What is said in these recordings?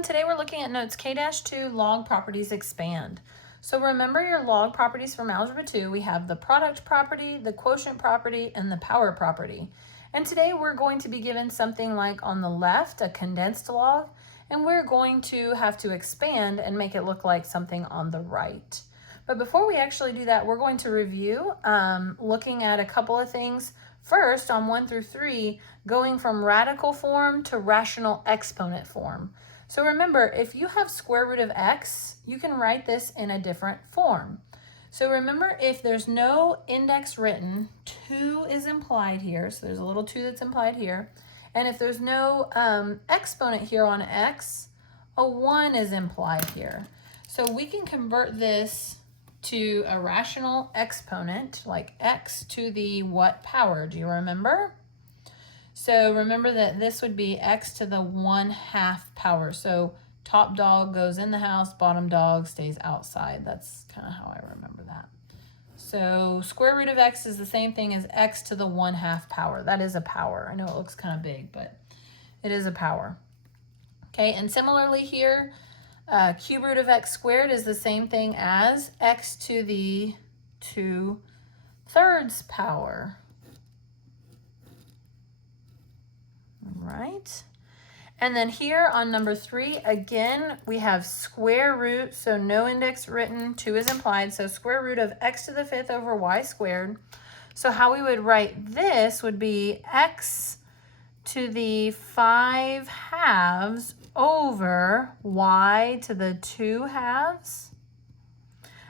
everyone, today we're looking at notes K-2 log properties expand. So remember your log properties from Algebra 2. We have the product property, the quotient property, and the power property. And today we're going to be given something like on the left, a condensed log, and we're going to have to expand and make it look like something on the right. But before we actually do that, we're going to review looking at a couple of things. First, on 1 through 3, going from radical form to rational exponent form. So remember, if you have square root of x, you can write this in a different form. So remember, if there's no index written, 2 is implied here. So there's a little 2 that's implied here. And if there's no exponent here on x, a 1 is implied here. So we can convert this to a rational exponent, like x to the what power? Do you remember? So remember that this would be x to the 1/2 power. So top dog goes in the house, bottom dog stays outside. That's kind of how I remember that. So square root of x is the same thing as x to the 1/2 power. That is a power. I know it looks kind of big, but it is a power. Okay, and similarly here, cube root of x squared is the same thing as x to the 2/3 power. Right? And then here on number 3, again, we have square root, so no index written, 2 is implied, so square root of x to the 5th over y squared. So how we would write this would be x to the 5/2 over y to the 2/2.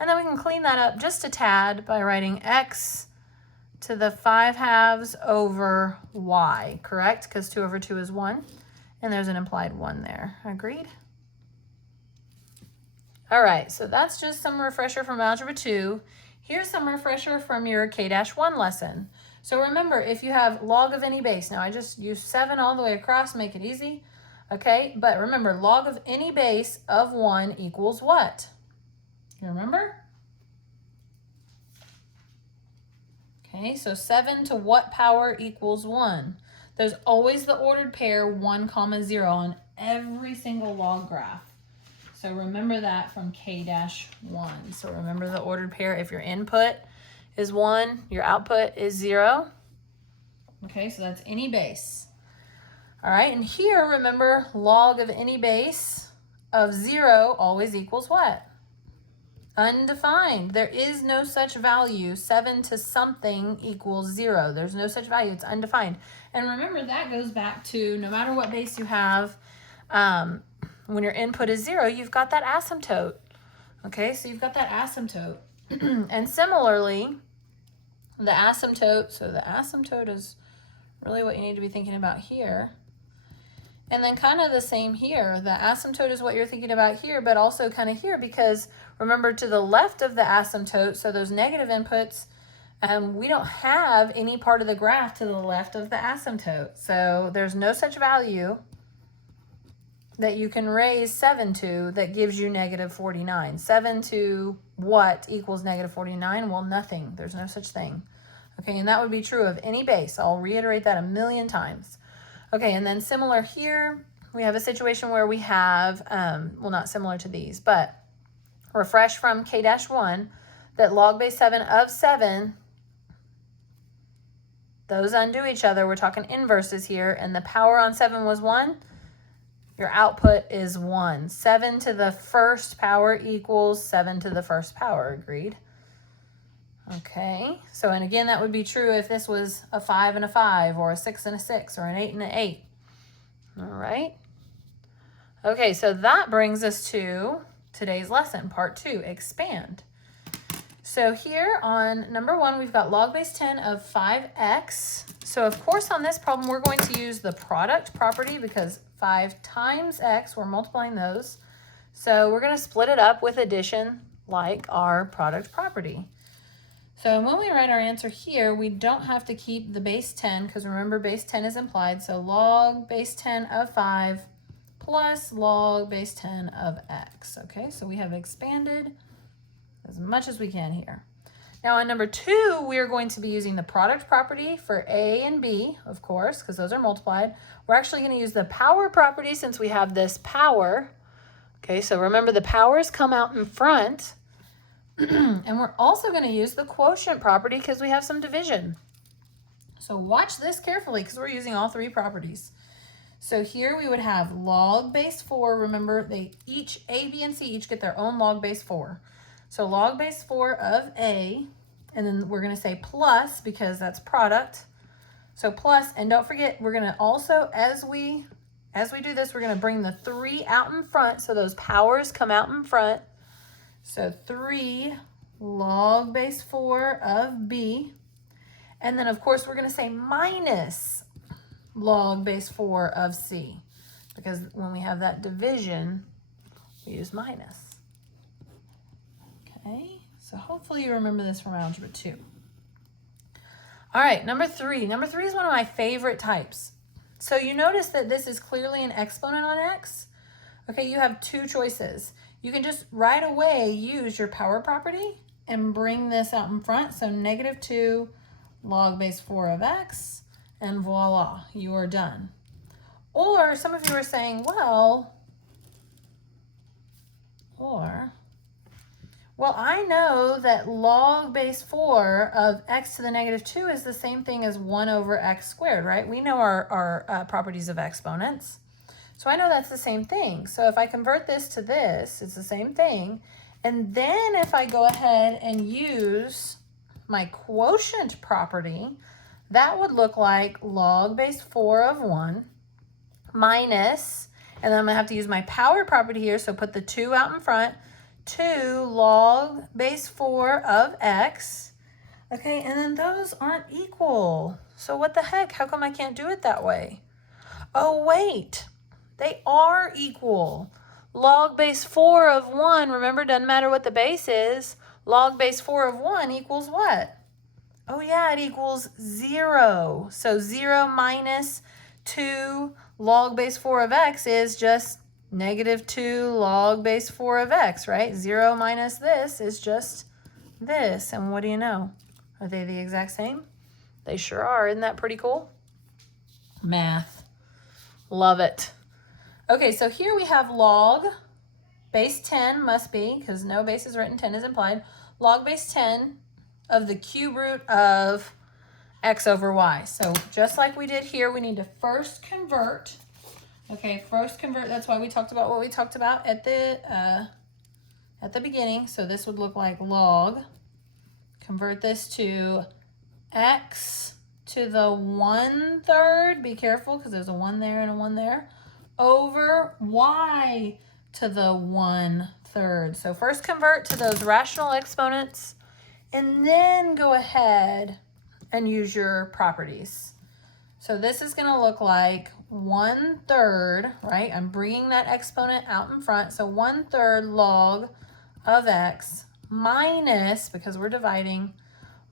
And then we can clean that up just a tad by writing x to the 5/2 over y, correct? Because 2 over 2 is 1, and there's an implied 1 there. Agreed? All right, so that's just some refresher from Algebra 2. Here's some refresher from your K-1 lesson. So remember, if you have log of any base, now I just use 7 all the way across, make it easy, okay? But remember, log of any base of 1 equals what? You remember? Okay, so 7 to what power equals 1? There's always the ordered pair 1, 0 on every single log graph. So remember that from K-1. So remember the ordered pair. If your input is 1, your output is 0. Okay, so that's any base. All right, and here, remember, log of any base of 0 always equals what? Undefined. There is no such value. 7 to something equals 0. There's no such value. It's undefined. And remember, that goes back to no matter what base you have, when your input is 0, you've got that asymptote. Okay, so you've got that asymptote. And similarly, the asymptote, so the asymptote is really what you need to be thinking about here. And then kind of the same here. The asymptote is what you're thinking about here, but also kind of here, because remember, to the left of the asymptote, so those negative inputs, we don't have any part of the graph to the left of the asymptote. So there's no such value that you can raise 7 to that gives you -49. 7 to what equals -49? Well, nothing. There's no such thing. Okay, and that would be true of any base. I'll reiterate that a million times. Okay, and then similar here, we have a situation where we have, well, not similar to these, but refresh from K-1, that log base 7 of 7, those undo each other. We're talking inverses here, and the power on 7 was 1. Your output is 1. 7 to the 1st power equals 7 to the 1st power, agreed? Okay, so and again, that would be true if this was a 5 and a 5, or a 6 and a 6, or an 8 and an 8. All right. Okay, so that brings us to today's lesson, part 2, expand. So here on number 1, we've got log base 10 of 5x. So of course on this problem, we're going to use the product property because 5 times x, we're multiplying those. So we're going to split it up with addition like our product property. So when we write our answer here, we don't have to keep the base 10 because remember base 10 is implied. So log base 10 of 5 plus log base 10 of x. Okay, so we have expanded as much as we can here. Now on number 2, we are going to be using the product property for A and B, of course, because those are multiplied. We're actually going to use the power property since we have this power. Okay, so remember the powers come out in front. And we're also going to use the quotient property because we have some division. So watch this carefully because we're using all 3 properties. So here we would have log base 4. Remember, they each, A, B, and C each get their own log base 4. So log base 4 of A, and then we're going to say plus because that's product. So plus, and don't forget, we're going to also, as we do this, we're going to bring the 3 out in front. So those powers come out in front. So 3 log base 4 of B. And then, of course, we're going to say minus log base 4 of C, because when we have that division, we use minus. Okay, so hopefully you remember this from Algebra 2. All right, number 3. Number 3 is one of my favorite types. So you notice that this is clearly an exponent on x. Okay, you have 2 choices. You can just right away use your power property and bring this out in front. So -2 log base 4 of x. And voila, you are done. Or some of you are saying, well, I know that log base 4 of x to the -2 is the same thing as 1 over x squared, right? We know our properties of exponents. So I know that's the same thing. So if I convert this to this, it's the same thing. And then if I go ahead and use my quotient property, that would look like log base 4 of 1 minus, and then I'm going to have to use my power property here, so put the 2 out in front, 2 log base 4 of x. Okay, and then those aren't equal. So what the heck? How come I can't do it that way? Oh, wait. They are equal. Log base 4 of 1, remember, doesn't matter what the base is. Log base 4 of 1 equals what? Oh yeah, it equals 0. So 0 minus 2 log base 4 of x is just -2 log base 4 of x, right? 0 minus this is just this. And what do you know? Are they the exact same? They sure are. Isn't that pretty cool? Math. Love it. Okay, so here we have log base 10 must be, because no base is written, 10 is implied. Log base 10 of the cube root of x over y. So just like we did here, we need to first convert. Okay, first convert. That's why we talked about what we talked about at the beginning. So this would look like log. Convert this to x to the 1/3. Be careful because there's a 1 there and a 1 there. Over y to the 1/3. So first convert to those rational exponents, and then go ahead and use your properties. So this is going to look like 1/3, right? I'm bringing that exponent out in front. So 1/3 log of x minus, because we're dividing,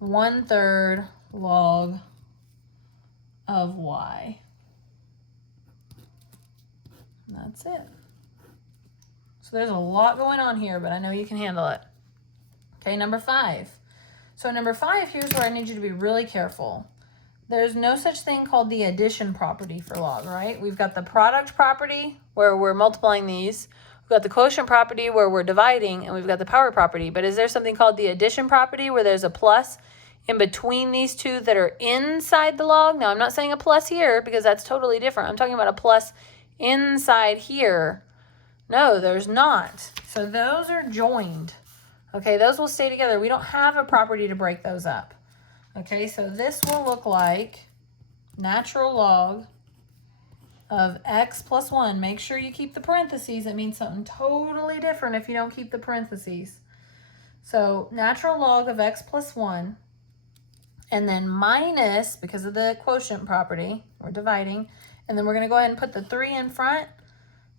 1/3 log of y. And that's it. So there's a lot going on here, but I know you can handle it. Okay, number 5. So number 5, here's where I need you to be really careful. There's no such thing called the addition property for log, right? We've got the product property where we're multiplying these. We've got the quotient property where we're dividing, and we've got the power property. But is there something called the addition property where there's a plus in between these two that are inside the log? Now, I'm not saying a plus here because that's totally different. I'm talking about a plus inside here. No, there's not. So those are joined. Okay, those will stay together. We don't have a property to break those up. Okay, so this will look like natural log of x plus 1. Make sure you keep the parentheses. It means something totally different if you don't keep the parentheses. So natural log of x plus 1, and then minus, because of the quotient property, we're dividing, and then we're going to go ahead and put the 3 in front,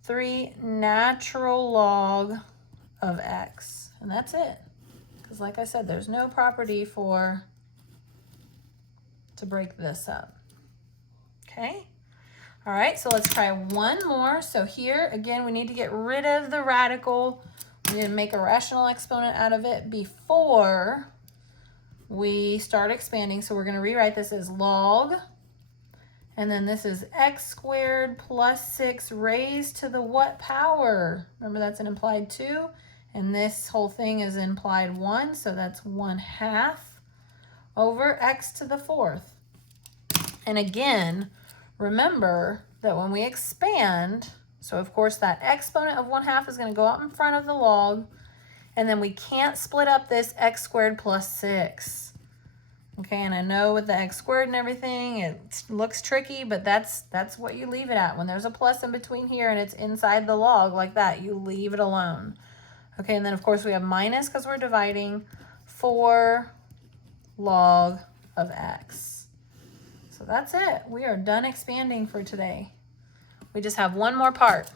3 natural log of x. And that's it. Because like I said, there's no property to break this up. Okay? All right, so let's try one more. So here, again, we need to get rid of the radical. We need to make a rational exponent out of it before we start expanding. So we're going to rewrite this as log, and then this is x squared plus 6 raised to the what power? Remember, that's an implied 2, and this whole thing is implied 1, so that's 1/2 over x to the 4th. And again, remember that when we expand, so of course that exponent of 1/2 is going to go out in front of the log, and then we can't split up this x squared plus 6. Okay, and I know with the x squared and everything, it looks tricky, but that's what you leave it at. When there's a plus in between here and it's inside the log like that, you leave it alone. Okay, and then of course we have minus because we're dividing 4 log of x. So that's it. We are done expanding for today. We just have one more part.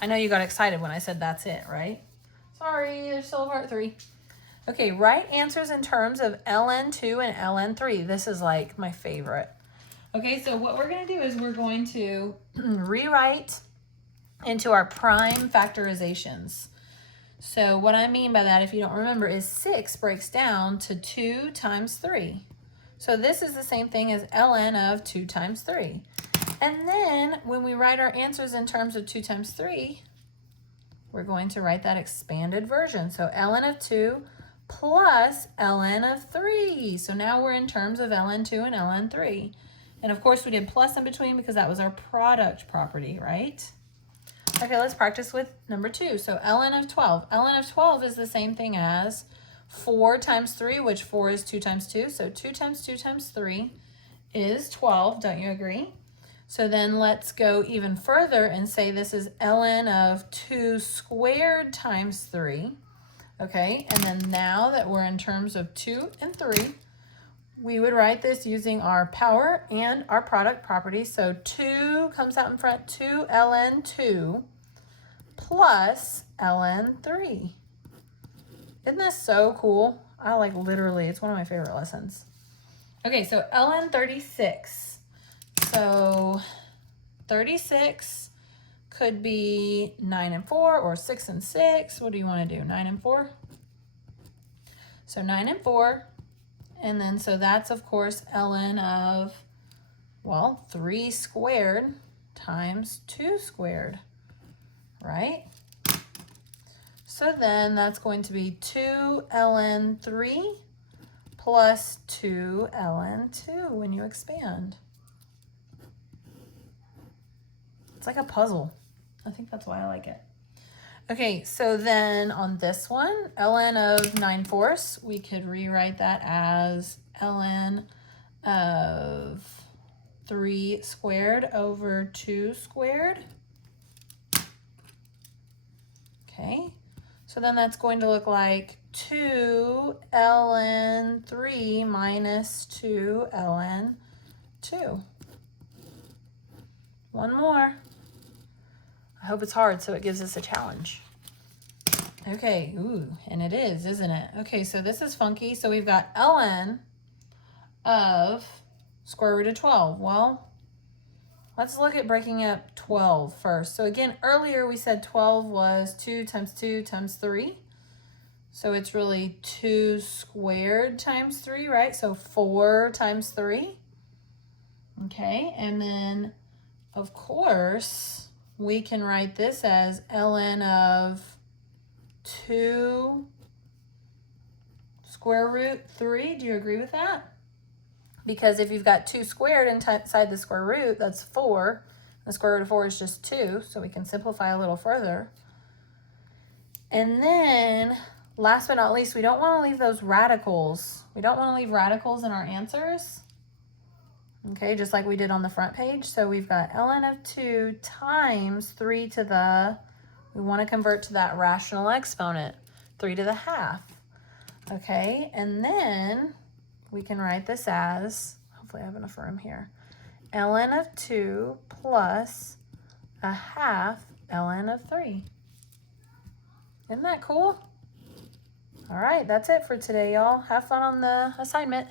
I know you got excited when I said that's it, right? Sorry, there's still part 3. Okay, write answers in terms of ln2 and ln3. This is like my favorite. Okay, so what we're going to do is we're going to rewrite into our prime factorizations. So what I mean by that, if you don't remember, is 6 breaks down to 2 times 3. So this is the same thing as ln of 2 times 3. And then when we write our answers in terms of 2 times 3, we're going to write that expanded version. So ln of 2 plus ln of 3. So now we're in terms of ln2 and ln3. And of course we did plus in between because that was our product property, right? Okay, let's practice with number 2. So ln of 12. ln of 12 is the same thing as 4 times 3, which 4 is 2 times 2. So 2 times 2 times 3 is 12. Don't you agree? So then let's go even further and say this is ln of 2 squared times 3. Okay, and then now that we're in terms of 2 and 3, we would write this using our power and our product property. So 2 comes out in front, 2 ln 2 plus ln 3. Isn't this so cool? I like literally, it's one of my favorite lessons. Okay, so ln 36. So 36 could be 9 and 4 or 6 and 6. What do you want to do? 9 and 4? So 9 and 4. And then so that's of course ln of, well, 3 squared times 2 squared, right? So then that's going to be 2 ln 3 plus 2 ln 2 when you expand. It's like a puzzle. I think that's why I like it. Okay, so then on this one, ln of 9/4, we could rewrite that as ln of 3 squared over 2 squared. Okay, so then that's going to look like 2 ln 3 minus 2 ln 2. One more. I hope it's hard so it gives us a challenge. Okay, ooh, and it is, isn't it? Okay, so this is funky. So we've got ln of square root of 12. Well, let's look at breaking up 12 first. So again, earlier we said 12 was 2 times 2 times 3. So it's really 2 squared times 3, right? So 4 times 3. Okay, and then of course, we can write this as ln of 2 square root 3. Do you agree with that? Because if you've got 2 squared inside the square root, that's 4. The square root of 4 is just 2, so we can simplify a little further. And then, last but not least, we don't want to leave those radicals. We don't want to leave radicals in our answers. Okay, just like we did on the front page. So we've got ln of 2 times 3 to the, we want to convert to that rational exponent, 3 to the half. Okay, and then we can write this as, hopefully I have enough room here, ln of 2 plus a half ln of 3. Isn't that cool? All right, that's it for today, y'all. Have fun on the assignment.